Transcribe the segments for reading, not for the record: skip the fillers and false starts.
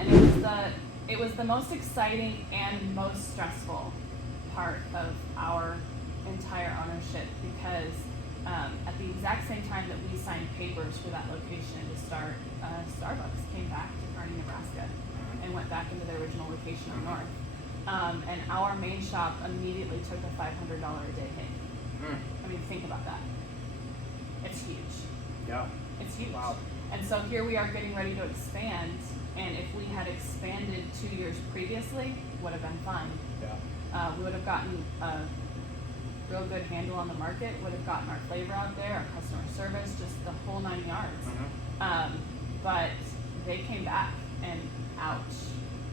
and it was the most exciting and most stressful part of our entire ownership, because at the exact same time that we signed papers for that location to start, Starbucks came back to Kearney, Nebraska, and went back into their original location up north. And our main shop immediately took a $500 a day hit. I mean, think about that. It's huge. Yeah. It's huge. Wow. And so here we are getting ready to expand, and if we had expanded 2 years previously, would have been fine. Yeah. We would have gotten a real good handle on the market, would have gotten our flavor out there, our customer service, just the whole 9 yards. But they came back, and ouch,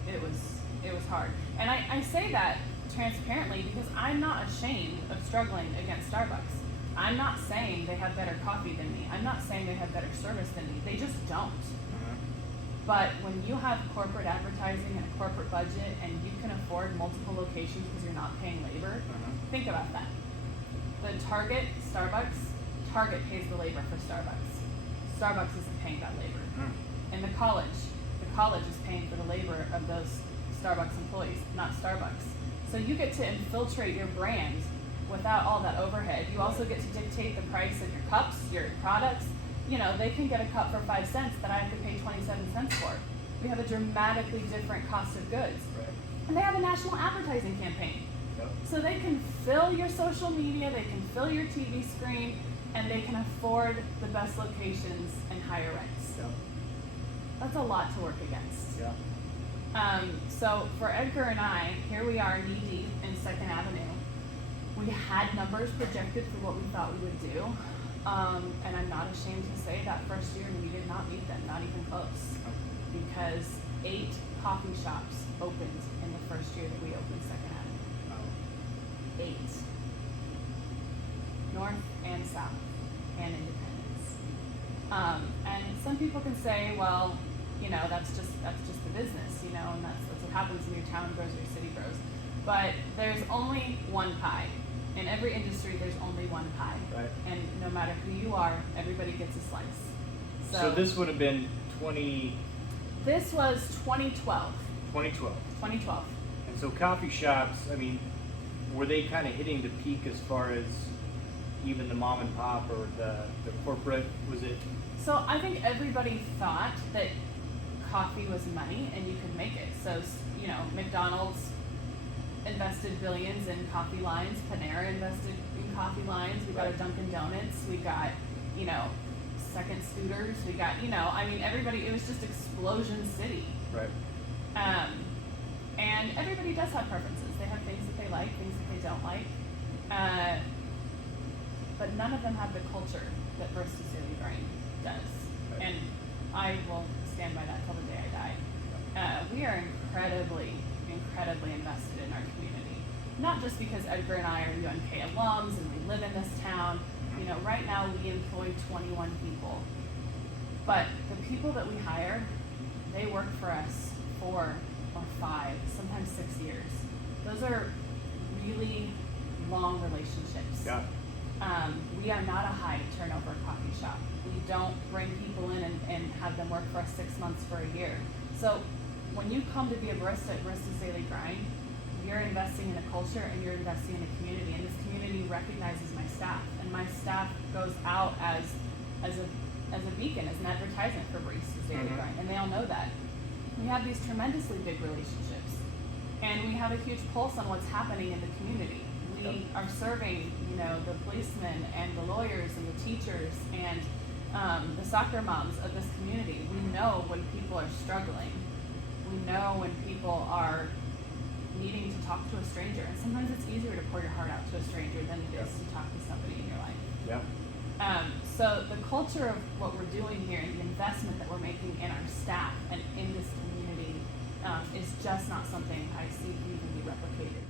it was hard. And I say that transparently because I'm not ashamed of struggling against Starbucks. I'm not saying they have better coffee than me. I'm not saying they have better service than me. They just don't. But when you have corporate advertising and a corporate budget, and you can afford multiple locations because you're not paying labor, think about that. The Target pays the labor for Starbucks. Starbucks isn't paying that labor. And the college is paying for the labor of those Starbucks employees, not Starbucks. So you get to infiltrate your brand without all that overhead. You also get to dictate the price of your cups, your products. You know, they can get a cup for 5 cents that I have to pay 27 cents for. We have a dramatically different cost of goods. And they have a national advertising campaign. So they can fill your social media, they can fill your TV screen, and they can afford the best locations and higher rents. That's a lot to work against. So for Edgar and I, here we are knee deep in 2nd Avenue. We had numbers projected for what we thought we would do. And I'm not ashamed to say that first year we did not meet them, not even close. Because 8 coffee shops opened in the first year that we opened 2nd Avenue. 8. North and South and Independence. And some people can say, well, you know, that's just the business, you know, and that's what happens when your town grows or your city grows. But there's only one pie. In every industry, there's only one pie. Right. And no matter who you are, everybody gets a slice. So this would have been This was 2012. 2012. 2012. And so coffee shops, I mean, were they kind of hitting the peak as far as even the mom and pop or the corporate? Was it? So I think everybody thought that coffee was money and you could make it. So, you know, McDonald's invested billions in coffee lines. Panera invested in coffee lines. We got a Dunkin' Donuts. We got, you know, second scooters. We got, you know, I mean, everybody, it was just explosion city. Right. And everybody does have preferences. They have things that they like, things that they don't like. But none of them have the culture that Barista Daily Grind does. Right. And I will stand by that till the day I die. We are incredibly invested in our community. Not just because Edgar and I are UNK alums and we live in this town. You know, right now we employ 21 people. But the people that we hire, they work for us 4 or 5, sometimes 6 years. Those are really long relationships. Yeah. We are not a high turnover coffee shop. We don't bring people in and have them work for us 6 months for a year. So when you come to be a barista at Barista's Daily Grind, you're investing in a culture and you're investing in a community, and this community recognizes my staff, and my staff goes out as a beacon, as an advertisement for Barista's Daily Grind, and they all know that. We have these tremendously big relationships, and we have a huge pulse on what's happening in the community. We are serving, you know, the policemen and the lawyers and the teachers and the soccer moms of this community. We know when people are struggling. We know when people are needing to talk to a stranger. And sometimes it's easier to pour your heart out to a stranger than it is to talk to somebody in your life. So the culture of what we're doing here and the investment that we're making in our staff and in this community is just not something I see can even be replicated.